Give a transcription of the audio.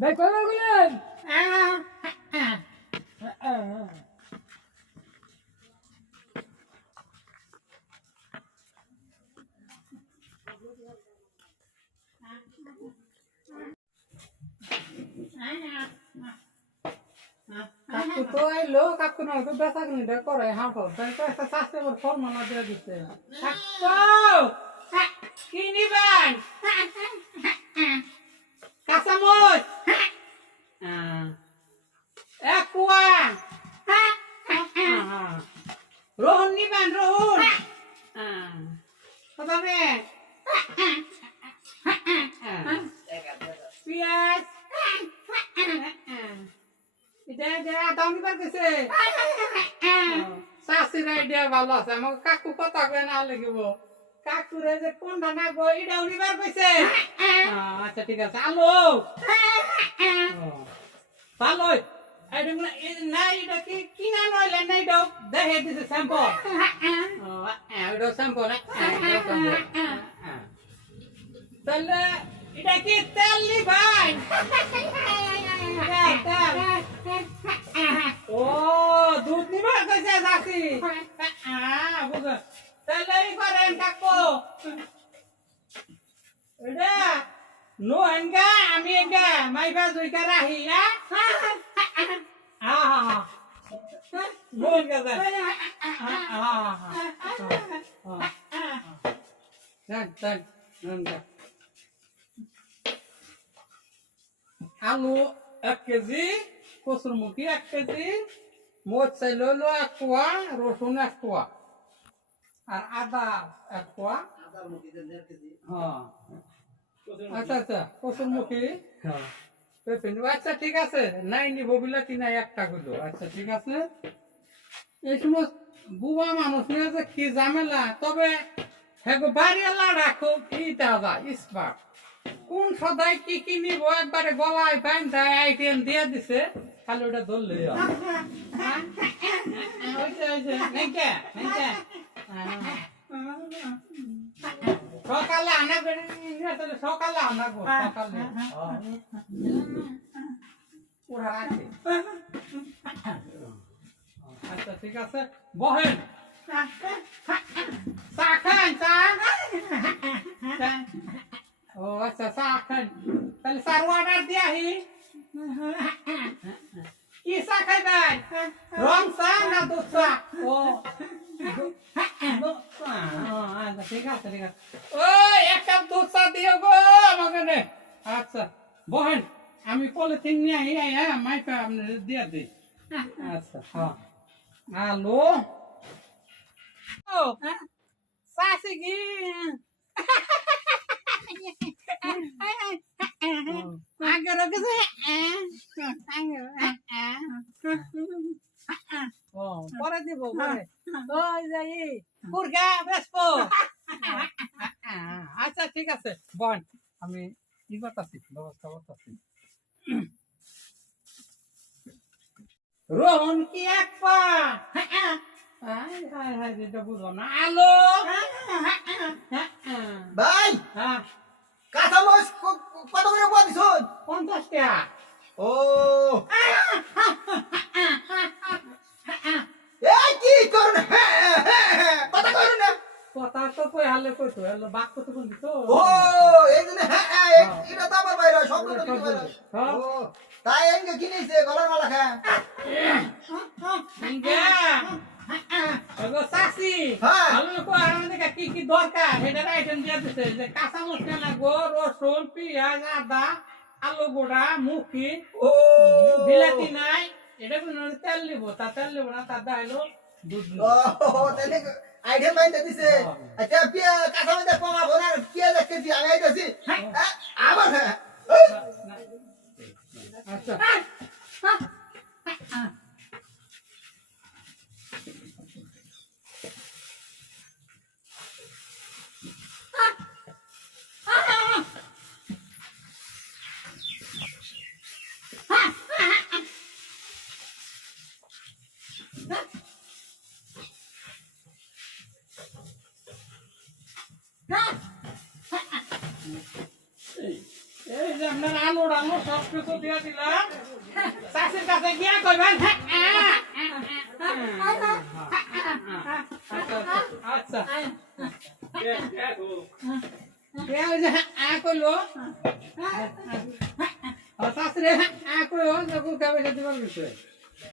ভাই কবে গেলেন? কাকু তো আইলো, কাকু না তো বেচা কিনি করে হাঁটো তাই তো একটা চাষে ওর ফর্মালা দিয়ে দিচ্ছে। কি নিবেন? কাঁচামচ এক কুয়া রোহন নিবেন রোহন কবে পিঁয়াজ এটা দাম নিবার গেছে চাষির আইডিয়া ভালো আছে আমাকে কাকু কথা কয়ে না লাগিব কাকুরে যে কোনটা নাগবো এটাও নিবার কইছে আচ্ছা ঠিক আছে আলো ভালো না এটা কি কিনা নইলে না এটাও দেখে দিছে স্যাম্পল এটাও স্যাম্পল তাহলে এটা কি তেল নি ভাই ও দুধ নিবার কইছে চাষি বুঝো তাহলে এই করেন কাকু এটা নো এনগা আমি এনগা মাইবা দুইটা রাহি নো এনগা আলু 1 কেজি কসুরমুখী 1 কেজি মোট চাইল 1 কোয়া রসুন 1 কোয়া আর আদা 1 কোয়া হ্যাঁ আচ্ছা আচ্ছা কসুরমুখী হ্যাঁ পেঁপে আচ্ছা ঠিক আছে নাই নিব বিলাতি নাই একটা কইলো আচ্ছা ঠিক আছে এই সমস্ত বুবা মানুষ নিয়ে যে কি ঝামেলা তবে হ্যাঁ বাড়িওয়ালা রাখো কি দাদা স্মার্ট কোন সদাই কি কি নিব একবারে গলায় বান্ধা আইটেম দিয়ে দিছে খালি ওটা ধরলে সকালে আনা সকালে আনাবো সকালে ওরা রাখে আচ্ছা ঠিক আছে বহেন চা খান চা ও আচ্ছা চা খান তাহলে চার অর্ডার দিয়ে আহি কি চা খাইবেন রং চা না দুধ চা ও আচ্ছা ঠিক আছে ঠিক আছে ওই এক কাপ দুধ চা দিও গো আমাকে নে আচ্ছা বহেন আমি পলিথিন নিয়ে আহি হ্যাঁ মাইপা আপনি দিয়ে দিই আচ্ছা হ্যাঁ হ্যালো ও চাষি কি আগে রকেছে ও পরে দিব পরে ওই যাই কুরগা বেসপো আচ্ছা ঠিক আছে বন আমি কি করতেছি ব্যবস্থা করতেছি রোহন কি এক পা হাই হাই হাই যেটা বুঝলাম না আলো ভাই হ্যাঁ কাঁচামরিচ কত করে পোয়া দিছুন 50 টাকা ও এই কি করুন কথা করুন না কথা তো কই হালে কইতো হলো বাক কত কোন দিত ও এই জন্য এটা তো আমার বাইরে সব তো দিতে বাইরে ও তাই এঙ্গে কিনেছে গলার মালা খা ইঙ্গা ওগো চাচি হ্যাঁ ভালো কো আমাদের কি কি দরকার এটা আইটেম দিয়ে দিছে যে কাঁচা মশলা লাগবো রসুন পেঁয়াজ আদা আলু গোড়া মুখি ও বিলাতি নাই এটা কোন তেল লিবো তা তেল লিবো না তা দাইলো দুধ ও তাহলে আইডিয়া মাইন্ড দিছে আচ্ছা পিয়া কাঁচামরিচ কমাবো না পেঁয়াজ কেজি আমি আইতাছি আবার হ্যাঁ আচ্ছা এই যে আপনার আলো রানো সব কিছু দিয়ে দিলাম চাষির কাছে গিয়া কইবেন আচ্ছা কইলো চাষিরে কইও যে কেবে খেতে পারবে